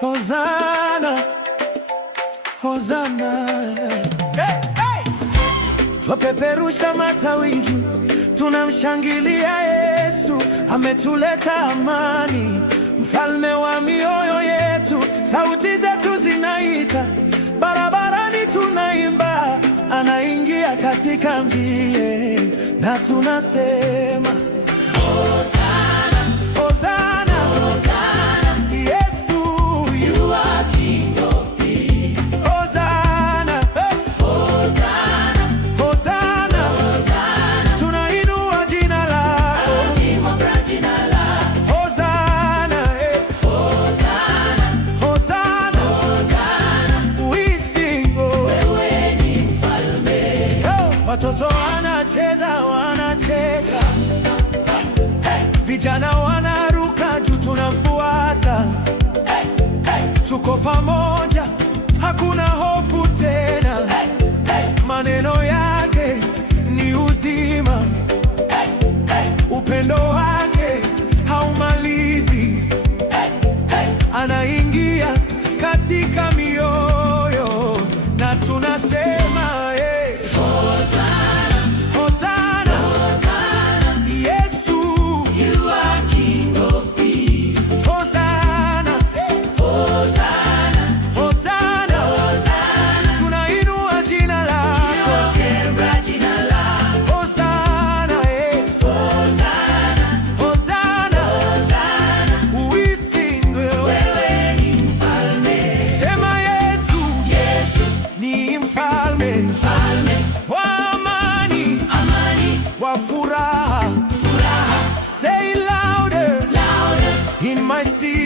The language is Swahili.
Hosana, Hosana. Hey, hey! Twapeperusha matawi juu, tunamshangilia Yesu, ametuleta amani, mfalme wa mioyo yetu. Sauti zetu zinaita, barabarani tunaimba, anaingia katika mji, na tunasema Hosana, Hosana, Hosana. Yesu, you are King of Peace. Hosana, hey. Hosana, Hosana, Hosana. Tunainua jina lako, jina lako. Hosana, hey. Hosana, Hosana, Hosana. We sing, oh. Wewe ni mfalme. Oh. Watoto wanacheza, wanacheka, vijana wanaruka juu, tunafuata. Tuko pamoja, hakuna hofu tena. Maneno yake ni uzima, upendo wake haumalizi. Anaingia katika mioyo, na tunasema hey. Hosana, Hosana, Hosana. Yesu, you are King of Peace. Hosana, hey. Hosana, Hosana, Hosana. Tunainua jina lako, jina lako. Hosana, hey. Hosana, Hosana, Hosana. We sing, wewe ni mfalme. Sema Yesu, Yesu ni mfalme, mfalme wa amani, amani, wa furaha, furaha. Say louder, louder. In my city